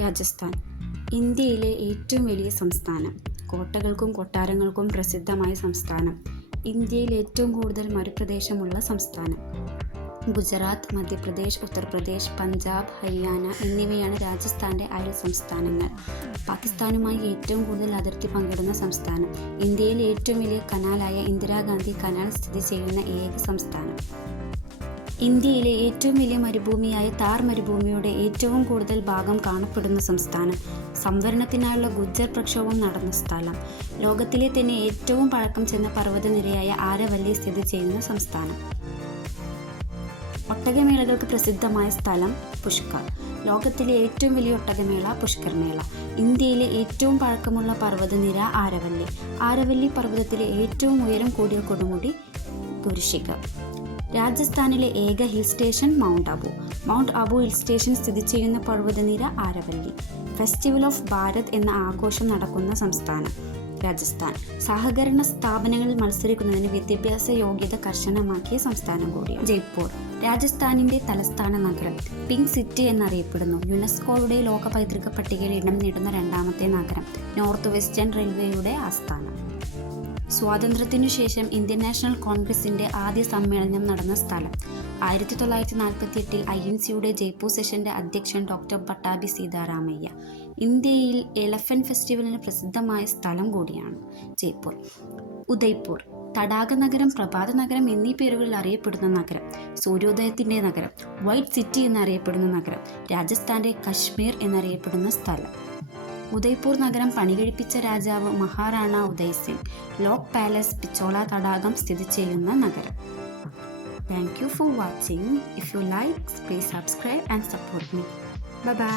രാജസ്ഥാൻ ഇന്ത്യയിലെ ഏറ്റവും വലിയ സംസ്ഥാനം. കോട്ടകൾക്കും കൊട്ടാരങ്ങൾക്കും പ്രസിദ്ധമായ സംസ്ഥാനം. ഇന്ത്യയിൽ ഏറ്റവും കൂടുതൽ മരുപ്രദേശമുള്ള സംസ്ഥാനം. ഗുജറാത്ത്, മധ്യപ്രദേശ്, ഉത്തർപ്രദേശ്, പഞ്ചാബ്, ഹരിയാന എന്നിവയാണ് രാജസ്ഥാൻ്റെ അയൽ സംസ്ഥാനങ്ങൾ. പാകിസ്ഥാനുമായി ഏറ്റവും കൂടുതൽ അതിർത്തി പങ്കിടുന്ന സംസ്ഥാനം. ഇന്ത്യയിലെ ഏറ്റവും വലിയ കനാലായ ഇന്ദിരാഗാന്ധി കനാൽ സ്ഥിതി ചെയ്യുന്ന ഏക സംസ്ഥാനം. ഇന്ത്യയിലെ ഏറ്റവും വലിയ മരുഭൂമിയായ താർ മരുഭൂമിയുടെ ഏറ്റവും കൂടുതൽ ഭാഗം കാണപ്പെടുന്ന സംസ്ഥാനം. സംവരണത്തിനായുള്ള ഗുജ്ജർ പ്രക്ഷോഭം നടന്ന സ്ഥലം. ലോകത്തിലെ തന്നെ ഏറ്റവും പഴക്കം ചെന്ന പർവ്വതനിരയായ ആരവല്ലി സ്ഥിതി ചെയ്യുന്ന സംസ്ഥാനം. ഒട്ടകമേളകൾക്ക് പ്രസിദ്ധമായ സ്ഥലം പുഷ്കർ. ലോകത്തിലെ ഏറ്റവും വലിയ ഒട്ടകമേള പുഷ്കർ മേള. ഇന്ത്യയിലെ ഏറ്റവും പഴക്കമുള്ള പർവ്വതനിര ആരവല്ലി. ആരവല്ലി പർവ്വതത്തിലെ ഏറ്റവും ഉയരം കൂടിയ കൊടുമുടി ഗുരുശിഖർ. രാജസ്ഥാനിലെ ഏക hill station mount Abu. Mount Abu hill station സ്ഥിതി ചെയ്യുന്ന പർവ്വതനിര ആരവല്ലി. ഫെസ്റ്റിവൽ ഓഫ് ഭാരത് എന്ന ആഘോഷം നടക്കുന്ന സംസ്ഥാനം രാജസ്ഥാൻ. സഹകരണ സ്ഥാപനങ്ങളിൽ മത്സരിക്കുന്നതിന് വിദ്യാഭ്യാസ യോഗ്യത കർശനമാക്കിയ സംസ്ഥാനം കൂടിയാണ്. ജയ്പൂർ രാജസ്ഥാനിൻ്റെ തലസ്ഥാന നഗരം. പിങ്ക് സിറ്റി എന്നറിയപ്പെടുന്നു. യുനെസ്കോയുടെ ലോക പൈതൃക പട്ടികയിൽ ഇടം നേടുന്ന രണ്ടാമത്തെ നഗരം. നോർത്ത് വെസ്റ്റേൺ റെയിൽവേയുടെ ആസ്ഥാനം. സ്വാതന്ത്ര്യത്തിനു ശേഷം ഇന്ത്യൻ നാഷണൽ കോൺഗ്രസിൻ്റെ ആദ്യ സമ്മേളനം നടന്ന സ്ഥലം. 1948 INCയുടെ ജയ്പൂർ സെഷന്റെ അധ്യക്ഷൻ ഡോക്ടർ പട്ടാഭി സീതാരാമയ്യ. ഇന്ത്യയിൽ എലഫന്റ് ഫെസ്റ്റിവലിന് പ്രസിദ്ധമായ സ്ഥലം കൂടിയാണ് ജയ്പൂർ. ഉദയ്പൂർ തടാക നഗരം, പ്രഭാത നഗരം എന്നീ പേരുകളിൽ അറിയപ്പെടുന്ന നഗരം. സൂര്യോദയത്തിൻ്റെ നഗരം, വൈറ്റ് സിറ്റി എന്നറിയപ്പെടുന്ന നഗരം. രാജസ്ഥാൻ്റെ കശ്മീർ എന്നറിയപ്പെടുന്ന സ്ഥലം. ഉദയ്പൂർ നഗരം പണികഴിപ്പിച്ച രാജാവ് മഹാറാണ ഉദയ് സിംഗ്. ലോക് പാലസ്, പിച്ചോള തടാകം സ്ഥിതി ചെയ്യുന്ന നഗരം. Thank you for watching. If you like, please subscribe and support me. Bye bye.